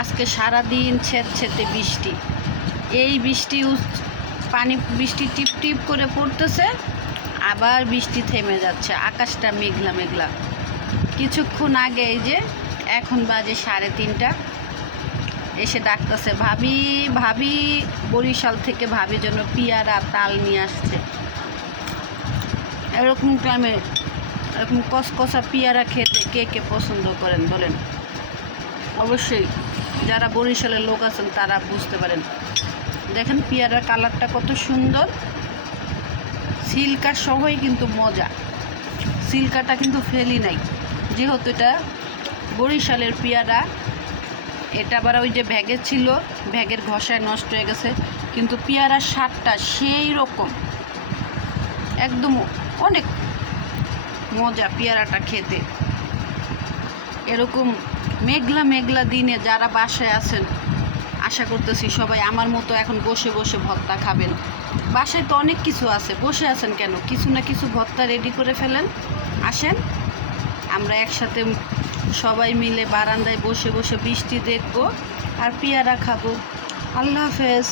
আজকে সারা দিন ছেদছেদে বৃষ্টি। এই বৃষ্টি বৃষ্টি টিপ টিপ করে পড়তেছে, আবার বৃষ্টি থেমে যাচ্ছে, আকাশটা মেঘলা মেঘলা। কিছুক্ষণ আগে এই যে এখন বাজে 3:30, এসে ডাকতেছে ভাবি ভাবি, বরিশাল থেকে ভাবি জন্য পিয়ারা তাল নিয়ে আসছে। এরকম টাইমে এরকম কসকসা পিয়ারা খেতে কে কে পছন্দ করেন বলেন? অবশ্যই যারা বরিশালের লোক আছেন তারা বুঝতে পারেন। দেখেন পিয়ারার কালারটা কত সুন্দর, সিল্কার সহই কিন্তু মজা। সিল্কাটা কিন্তু ফেলি নাই, যেহেতু এটা বরিশালের পেয়ারা। এটা আবার ওই যে ব্যাগে ছিল, ব্যাগের ঘষায় নষ্ট হয়ে গেছে, কিন্তু পেয়ারার স্বাদটা সেই রকম, একদম অনেক মজা পেয়ারাটা খেতে। এরকম মেঘলা মেঘলা দিনে যারা বাসায় আছেন, আশা করতেছি সবাই আমার মতো এখন বসে বসে ভর্তা খাবেন। বাসায় তো অনেক কিছু আছে, বসে আছেন কেন? কিছু না কিছু ভর্তা রেডি করে ফেলেন, আসেন আমরা একসাথে সবাই মিলে বারান্দায় বসে বসে বৃষ্টি দেখবো আর পেয়ারা খাবো। আল্লাহ হাফেজ।